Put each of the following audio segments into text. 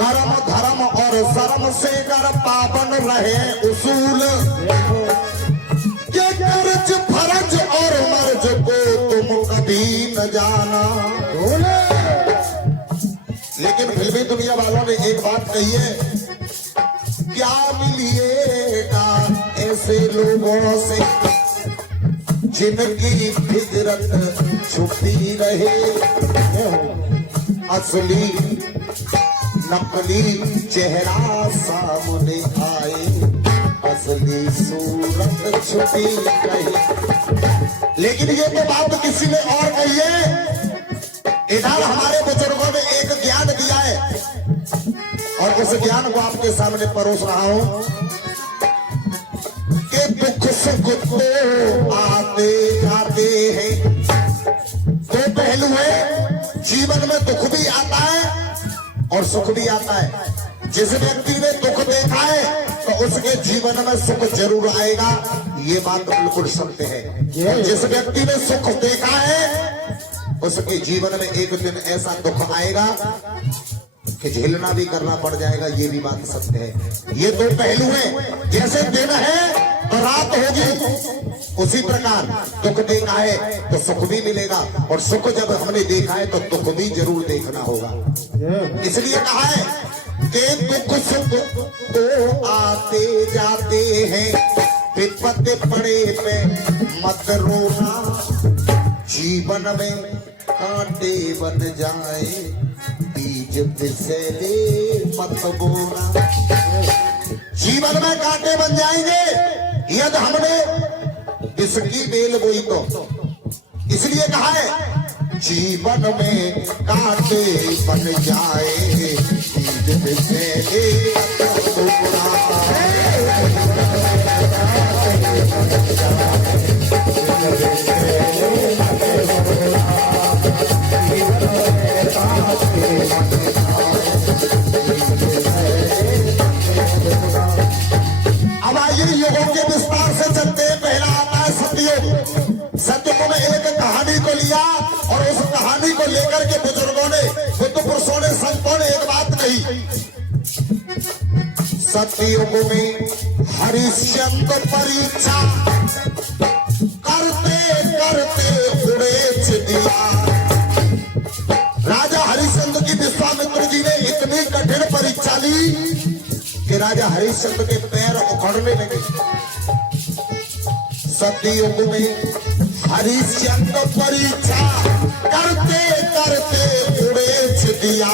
कर्म धर्म और शर्म से कर पावन रहे उसूल के कर्ज फर्ज और मर्ज को तुम कभी न जाना। लेकिन फिर भी दुनिया वालों ने एक बात कही है, क्या मिलिएगा ऐसे लोगों से जिनकी फितरत छुपी रहे, असली नकली चेहरा सामने आए, असली सूरत छुपी रहे। लेकिन ये तो बात किसी ने और कही है। इधर हमारे बुजुर्गों ने एक ज्ञान दिया है और उस ज्ञान को आपके सामने परोस रहा हूं कि दुख सुख तो आते जाते हैं। दो पहलू है, जीवन में दुख भी आता है और सुख भी आता है। जिस व्यक्ति ने दुख देखा है तो उसके जीवन में सुख जरूर आएगा, ये बात बिल्कुल सत्य है। जिस व्यक्ति ने सुख देखा है उसके जीवन में एक दिन ऐसा दुख आएगा कि झेलना भी करना पड़ जाएगा, ये भी बात सत्य है। ये दो पहलू हैं। जैसे दिन है तो रात होगी, उसी प्रकार दुख देखा है तो सुख भी मिलेगा, और सुख जब हमने देखा है तो दुख भी जरूर देखना होगा। इसलिए कहा है कि दुख सुख तो आते जाते हैं, विपत्ति पड़े पे मत रोना, जीवन में कांटे बन जाए बीज फिसले मत बोना। जीवन में कांटे बन जाएंगे यदि हमने इसकी बेल बोई तो। इसलिए कहा है जीवन में कांटे बन जाए बीज फिसले मत बोना। अब आइए युगों के विस्तार से चलते हैं। पहला आता है सतयुग। सतयुग में एक कहानी को लिया और उस कहानी को लेकर के बुजुर्गों ने, बुद्ध पुरुषों ने, संतों ने एक बात कही। सतयुग में हरिश्चंद्र परीक्षा करते करते उड़ेच दिया। राजा हरिश्चंद्र की विश्वामित्र जी ने इतनी कठिन परीक्षा ली कि राजा हरिश्चंद्र के पैर उखड़ने लगे। सतयुग में हरिश्चंद्र परीक्षा करते करते उड़ेच दिया।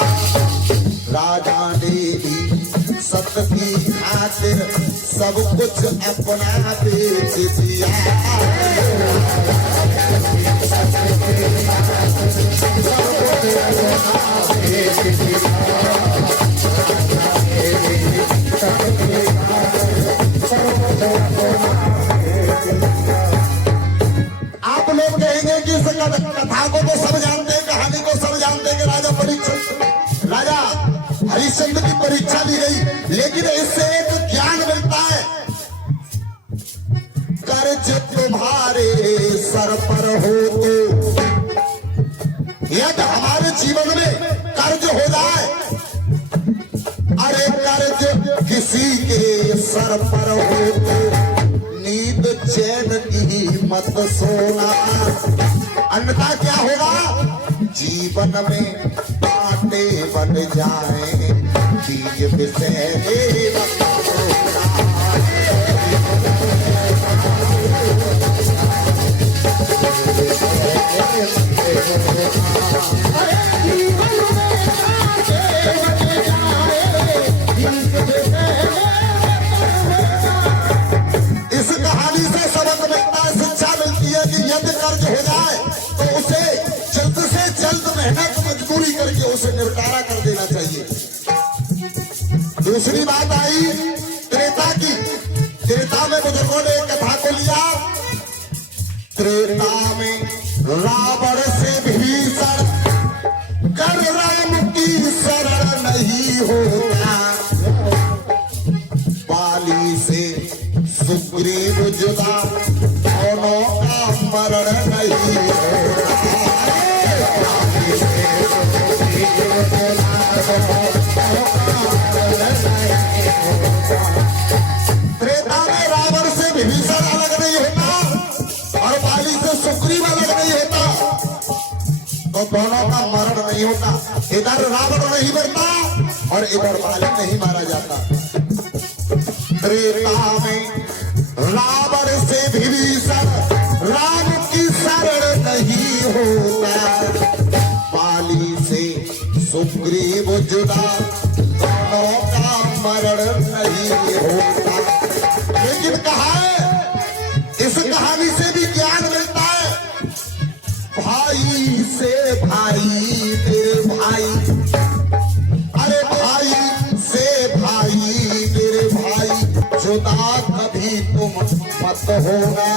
राजा ने भी सत्य की खातिर सब कुछ अपना बेच दिया। आप लोग कहेंगे कि इस कथा को तो सब जानते हैं, कहानी को सब जानते हैं कि राजा हरिश्चंद्र की परीक्षा ली गई, लेकिन इससे एक ज्ञान मिलता है। कर्ज तुम्हारे सर पर हो तो, यदि हमारे जीवन में कर्ज हो जाए, अरे कर्ज किसी के सर पर हो तो नींद चैन की मत सोना, अन्यथा क्या होगा जीवन में कांटे बन जाए बीज फिसले मत रोना। इस कहानी से सबक मिलता है, शिक्षा मिलती है कि यदि कर्ज हो जाए तो उसे जल्द से जल्द मेहनत मजबूरी करके उसे निपटारा कर देना चाहिए। दूसरी बात आई त्रेता की। त्रेता में बुजुर्गों ने कथा को लिया। त्रेता में रावण से भीषण कर राम की शरण नहीं होता, बाली से सुग्रीव जुदा दोनों का मरण नहीं होता। त्रेता में रावण से विभीषण अलग नहीं होता और बाली से सुग्रीव अलग नहीं होता, तो दोनों का मरण नहीं होता। इधर रावण नहीं मरता और इधर बाली नहीं मारा जाता। त्रेता में रावण से विभीषण राम की शरण नहीं होता, बाली से सुग्रीव जुड़ा दोनों का मरण नहीं होता। लेकिन कहा है, इस कहानी से भी ज्ञान मिलता है, भाई से भाई तेरे भाई, अरे भाई से भाई तेरे भाई जुदा कभी तुम मत होना,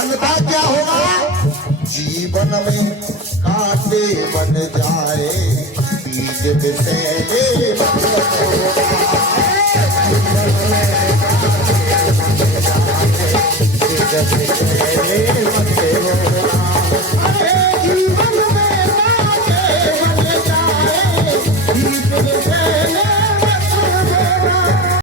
अन्यथा क्या होगा, जीवन में कांटे बन जाए बीज बिसेले मत होना।